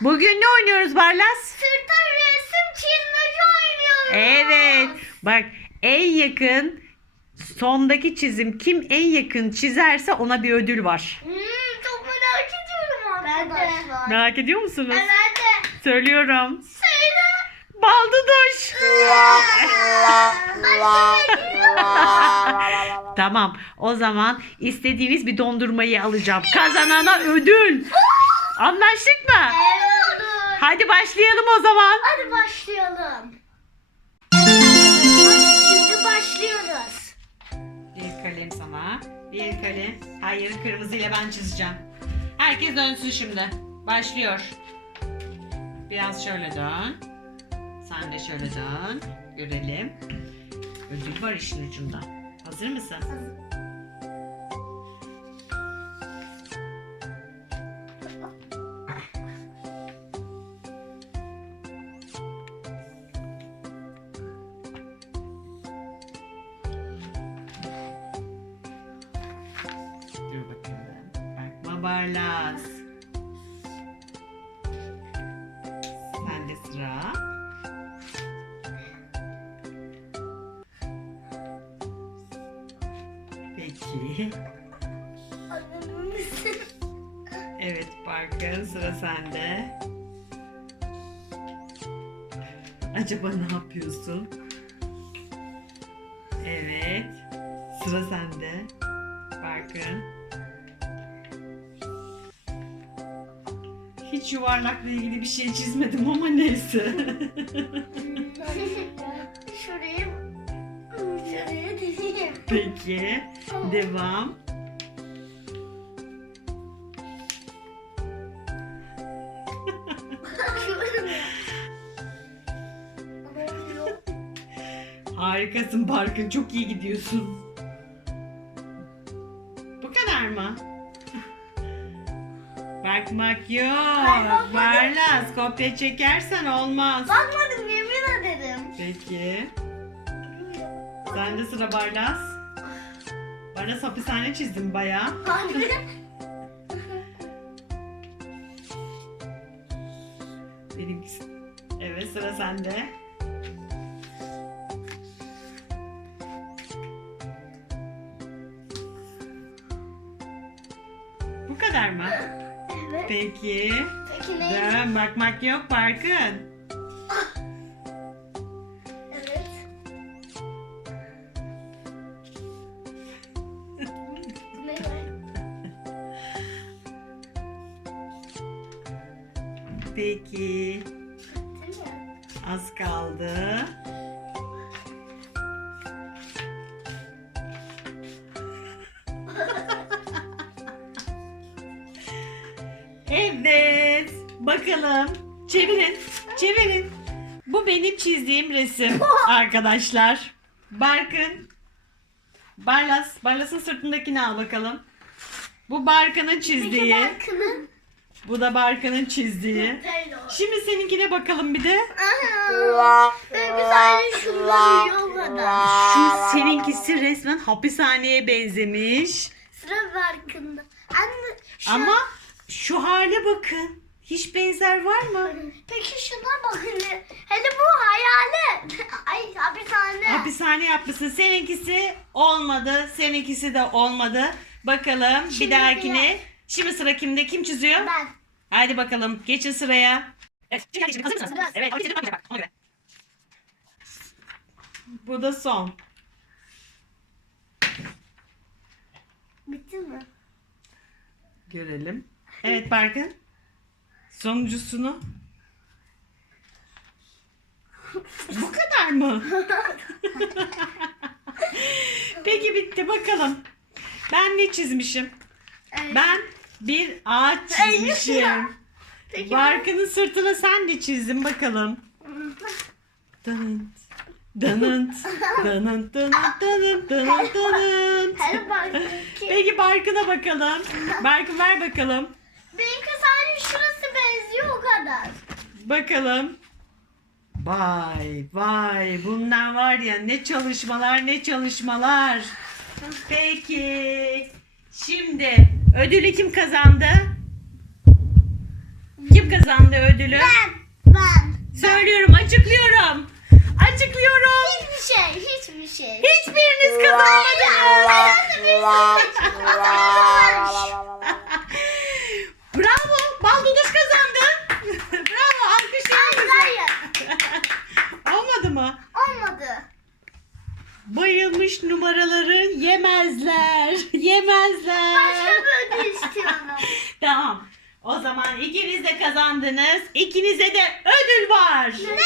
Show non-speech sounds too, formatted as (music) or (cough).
Bugün ne oynuyoruz Barlas? Sırta resim çizmeci oynuyoruz. Evet. Bak en yakın sondaki çizim kim en yakın çizerse ona bir ödül var. Hmm, çok merak ediyorum arkadaşlar. Merak ediyor musunuz? Evet. Söylüyorum. Söyle. Baldıduş. tamam. O zaman istediğiniz bir dondurmayı alacağım. Kazanana ödül. Anlaştık mı? Evet. Hadi başlayalım o zaman. Hadi başlayalım. Şimdi başlıyoruz. Bir kalem sana. Bir kalem. Hayır kırmızıyla ben çizeceğim. Herkes dönsün şimdi. Başlıyor. Biraz şöyle dön. Sen de şöyle dön. Görelim. Ödül var işin ucunda. Hazır mısın? Dur Bakma Barlas. Sende sıra. Peki. Evet Barkın sıra sende. Acaba ne yapıyorsun? Evet. Sıra sende. Barkın. Hiç yuvarlakla ilgili bir şey çizmedim ama neyse. (laughs) Şurayı şuraya dizeyim. Peki. Devam. (laughs) Harikasın Barkın. Çok iyi gidiyorsun. Bu kadar mı? Bakmak yok. bakmadım. Barlas kopya çekersen olmaz. Bakmadım yemin ederim. Peki. Sende sıra Barlas. Barlas hapishane çizdim. (laughs) Benimkisi. Evet sıra sende. Bu kadar mı? Evet. Peki. Peki ne? Dön bakmak yok Barkın. Evet. ne? Peki. Değil mi? Az kaldı. Evet. Bakalım. Çevirin. Çevirin. Bu benim çizdiğim resim (laughs) arkadaşlar. Barkın. Barlas. Barlas'ın sırtındakini al bakalım. Bu Barkın'ın çizdiği. Barkın'ın? Bu da Barkın'ın çizdiği. Şimdi seninkine bakalım bir de. Aha. Benim sadece şunları yok kadar. Şu seninkisi resmen hapishaneye benzemiş. Sıra Barkın'da. Anne şu... Ama şu hale bakın. Hiç benzer var mı? Peki şuna bakın. Hele bu hayalet. (laughs) Ay hapishane. Hapishane yapmışsın. Seninkisi olmadı. Seninkisi de olmadı. Bakalım bir Şimdi dahakine. diğer. Şimdi sıra kimde? Kim çiziyor? Ben. Hadi bakalım. Geçin sıraya. Evet. Şimdi hadi şimdi hazır mısınız? Biraz. Evet. Hadi. Bak ona göre. Bu da son. Bitti mi? Görelim. Evet Barkın. Sonuncusunu. Bu kadar mı? (laughs) Peki bitti bakalım. Ben ne çizmişim? Evet. Ben bir ağaç Ay, çizmişim. Peki Barkın'ın sırtına sen ne çizdin bakalım. Danınt. Danınt. Danınt. Danınt. Danınt. Danınt. Danınt. Peki Barkın'a bakalım. Barkın ver bakalım. Kadar. Bakalım. Vay vay bunlar var ya ne çalışmalar ne çalışmalar. Peki. Şimdi ödülü kim kazandı? Kim kazandı ödülü? Ben. Ben. Söylüyorum, açıklıyorum. Açıklıyorum. Hiçbir şey. Hiçbir şey. Hiçbiriniz kazanmadınız. Bayılmış numaraları yemezler. (laughs) Yemezler. Başka bir ödül istiyorum. (laughs) Tamam. O zaman ikiniz de kazandınız. İkinize de ödül var. Ne?